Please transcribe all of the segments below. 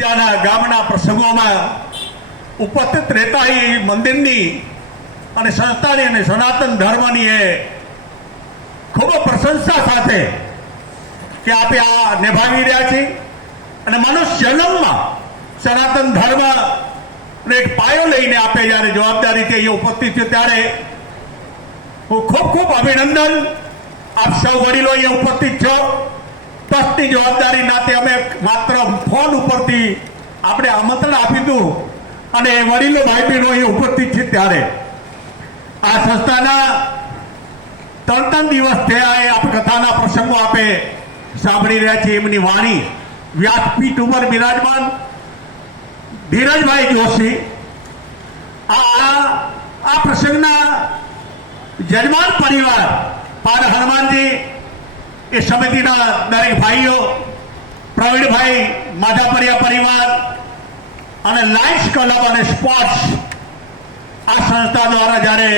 ગામના પ્રસંગોમાં ઉપસ્થિત રહેતા એ મંદિરની અને સંસ્થાની અને સનાતન ધર્મની એ ખૂબ પ્રશંસા સાથે કે આપે આ નિભાવી રહ્યા છીએ અને મનુષ્ય જન્મમાં સનાતન ધર્મ એક પાયો લઈને આપે જ્યારે જવાબદારીથી અહીંયા ઉપસ્થિત છે ત્યારે હું ખૂબ ખૂબ અભિનંદન આપ સૌ વડીલો અહીંયા ઉપસ્થિત છો. ટ્રસ્ટની જવાબદારી નાતે અમે માત્ર ફોન ઉપરથી આપણે આમંત્રણ આપી દીધું અને વડીલો ભાઈ બહેનો અહીંયા ઉપસ્થિત છે ત્યારે આ સંસ્થાના 3 દિવસ થયા એ આપણે કથાના પ્રસંગો આપે સાંભળી રહ્યા છીએ. એમની વાણી વ્યાસપીઠ ઉપર બિરાજમાન ધીરજભાઈ જોશી આ પ્રસંગના યજમાન પરિવાર પાર હનુમાનજી એ સમિતિના દરેક ભાઈઓ, પ્રવીણભાઈ માધાપરિયા પરિવાર અને લાયન્સ ક્લબ અને સ્પોર્ટ્સ આ સંસ્થા દ્વારા જ્યારે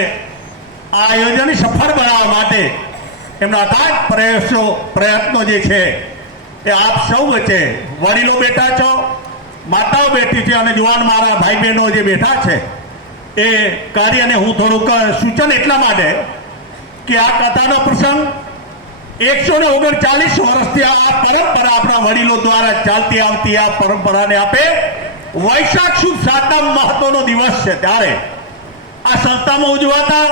આ આયોજન સફળ બનાવવા માટે એમના અથાગ પ્રયત્નો જે છે એ આપ સૌ વચ્ચે વડીલો બેઠા છો, માતાઓ બેઠી છે અને જુવાન મારા ભાઈ બહેનો જે બેઠા છે એ કાર્યને હું થોડુંક સૂચન એટલા માટે કે આ કથાનો પ્રસંગ 139 વર્ષથી આ પરંપરા આપણા વડીલો દ્વારા ચાલતી આવતી આ પરંપરાને આપે વૈશાખ સુદ સાતમ મહત્વનો દિવસ છે ત્યારે આ સંસ્થામાં ઉજવાતા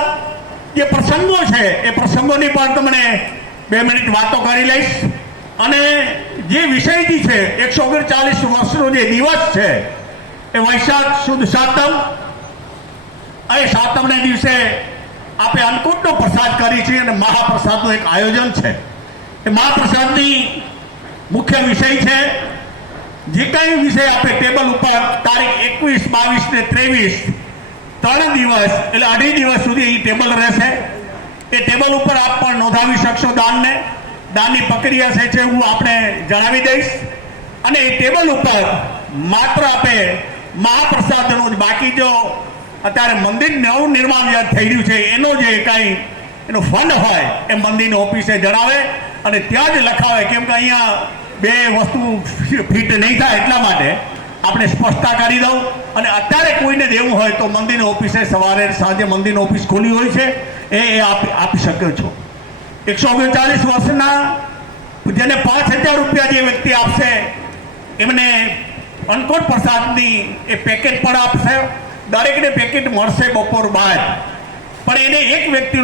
જે પ્રસંગો છે એ પ્રસંગોની પણ તમને 2 મિનિટ વાતો કરી લઈશ અને જે વિષયથી છે 139 વર્ષનો જે દિવસ છે એ વૈશાખ સુદ સાતમ. એ સાતમને દિવસે આપણે અન્નકૂટનો પ્રસાદ કરી છે અને મહાપ્રસાદનું એક આયોજન છે. એ મહાપ્રસાદની મુખ્ય વિષય છે જે કંઈ વિષય આપણે ટેબલ ઉપર તારીખ 21, 22 ને 23 3 દિવસ એટલે 2.5 દિવસ સુધી એ ટેબલ રહેશે. એ ટેબલ ઉપર આપ પણ નોંધાવી શકશો દાનની પ્રક્રિયા છે હું આપણે જણાવી દઈશ અને એ ટેબલ ઉપર માત્ર આપણે મહાપ્રસાદનું જ બાકી જો અત્યારે મંદિર નવું નિર્માણ જે થઈ રહ્યું છે એનો જે કાંઈ એનો ફંડ હોય એ મંદિરની ઓફિસે જણાવે અને ત્યાં જ લખાવે, કેમ કે અહીંયા 2 વસ્તુ ફિટ નહીં થાય એટલા માટે આપણે સ્પષ્ટતા કરી દઉં. અને અત્યારે કોઈને દેવું હોય તો મંદિરની ઓફિસે સવારે સાંજે મંદિરની ઓફિસ ખુલ્લી હોય છે એ આપી શકો છો. 139 વર્ષના જેને 5,000 રૂપિયા જે વ્યક્તિ આપશે એમને અન્નકૂટ પ્રસાદની એ પેકેટ પણ આપશે. દરેકને પેકેટ મળશે બપોર બાદ, પણ એને એક વ્યક્તિનો